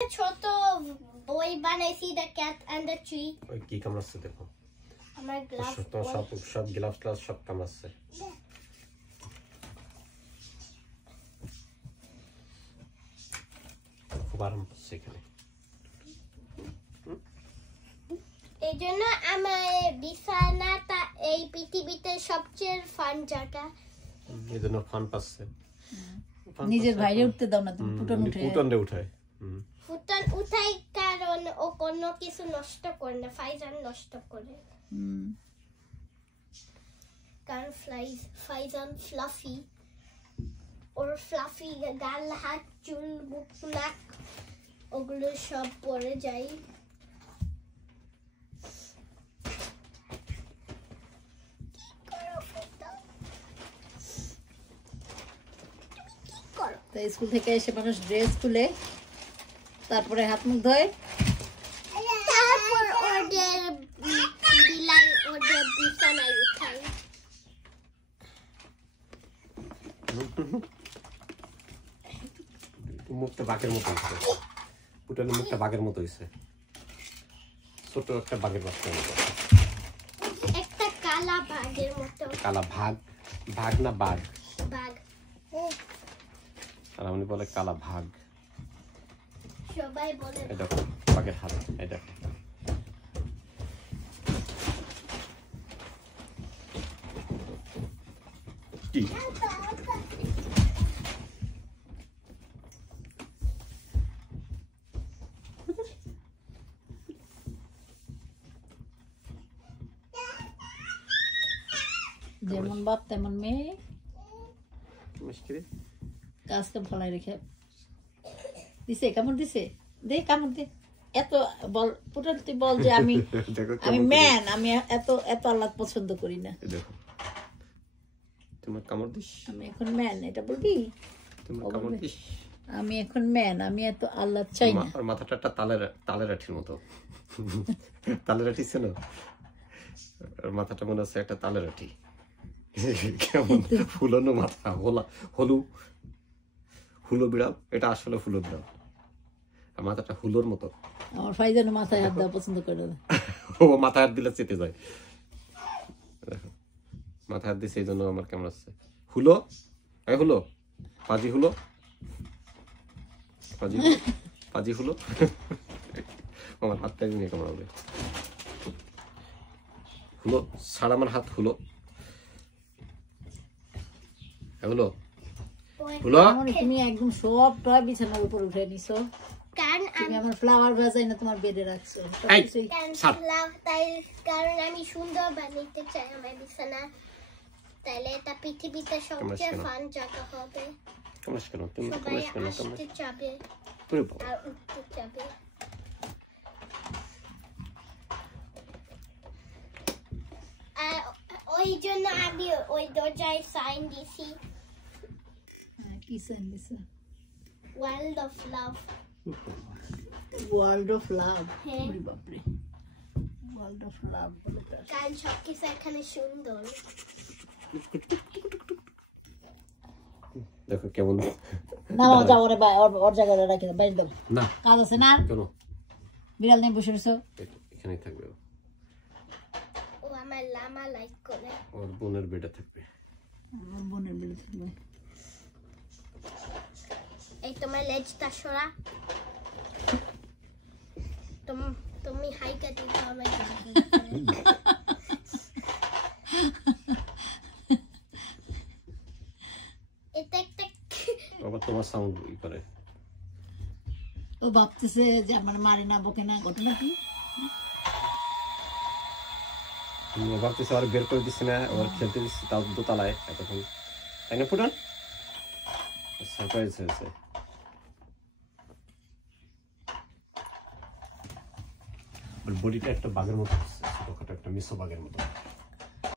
ছোট বই বানাইছি the cat and the tree. ওই কি কামড়াচ্ছে দেখো, আমার গ্লাভ সব গ্লাভস ক্লাস সব কামড়াচ্ছে। খুব আরাম পাচ্ছে এখানে। এই জন্য আমার বিছানাটা এই পৃথিবীতে সবচেয়ে ফান জায়গা। এই জন্য ফান পাচ্ছে। নিজের বাইরে উঠতে দাও না তুমি, ফুটন উঠায়। ফুটন উঠাই কারণ ও কোনো কিছু নষ্ট করে না, ফাইজান নষ্ট করে। কারণ ফাইজান ফ্লাফি, ওর ফ্লাফি গাল হাত চুল মুখ নাক ওগুলো সব পড়ে যায়। তো স্কুল থেকে এসে মানুষ ড্রেস খুলে তারপরে হাত মুখ ধোয়, তারপর ওদের বিলাই ওদের বিছানায় উঠায়। মুখটা বাঘের মতো হয়েছে, পুটানের মুখটা বাঘের মতো হয়েছে, ছোট একটা বাঘের বাচ্চার মতো, একটা কালা বাঘের মতো। কালা ভাগ না বাঘ? বাঘ। আর উনি বলে কালা ভাগ। সবাই বলে এই দেখো বাঘের হাত, এই দেখো। কি যেমন বাপ তেমন মেয়ে, মুশকিল কাজ কাম ফলাই রেখে দিছে। কামড় দিছে, দে কামড় দে। এত বল পুটান, তুই বল যে আমি ম্যান, আমি এত এত আল্লাহ পছন্দ করি না। দেখো তোমার কামড় দিস, আমি এখন ম্যান, এটা বলবি? তোমার কামড় দিস, আমি এখন ম্যান, আমি এত আল্লাহ চাই না। আর মাথাটা একটা তালের আঠির মতো। তালের আঠি ছিল, আর মাথাটা মনে হচ্ছে একটা তালের আঠি। কেমন ফুলানো মাথা, হুলো বিড়াল। এটা আসলে হুলো বিড়াল, আর মাথাটা হুলোর মতো। আমার ফাইজানো মাথায় হাত দেওয়া পছন্দ করে না। ও মাথায় হাত দিলে চেতে যায়। মাথায় হাত দিছে এই জন্য আমার কেমন আসছে। হুলো, এই হুলো, পাজি হুলো, পাজি হুলো। আমার হাতটা নিয়ে কেমন হবে। হুলো ছাড় আমার হাত, হুলো, হলো হলো। তুমি একদম সবটা বিছানার উপর উঠে নিছো, তুমি আমার ফ্লাওয়ার ভাজাই না তোমার বেডে রাখছো। কারণ আমি সুন্দর বানাইতে চাই আমার বিছানা, তাইলে এটা পৃথিবীতে সবচেয়ে ফান জায়গা হবে। সবাই আসতে চাবে আর উঠতে চাবে। ওই জন্য আমি ওই দরজায় সাইন দিছি। কি সাইন দিছো? World of love. World of love? বাপরে, ওয়ার্ল্ড অফ লাভ বলে তো। কারণ সবকিছু এখানে সুন্দর। দেখো কেমন। না যাও রে ভাই, ওর জায়গায় রাখি দাও, বাইরে দাও। না কাজ আছে না? কেন? বিড়াল নিয়ে বসে রয়েছো, এখানেই থাকবে। ও আমার লামা লাইক করে। ওর বোনের বেডে থাকবে। আমার বোনের বেডে থাকবে। এই তোমার লেজটা সরা। তুমি হাইকা দিতে হবে। এটা একটা আবার তোমার সাউন্ড করে। ও ভাবতেছে যে আমার মারে না বকে না, ঘটনা কি? ভাবতেছে আর বের করে দিচ্ছি না, ওর খেলতে দিচ্ছি তাও দোতলায় এতক্ষণ, তাই না পুটান? সারপ্রাইজ হয়েছে। ওর বডিটা একটা বাঘের মতো, ছোটখাটো একটা মিশ্র বাঘের মতো।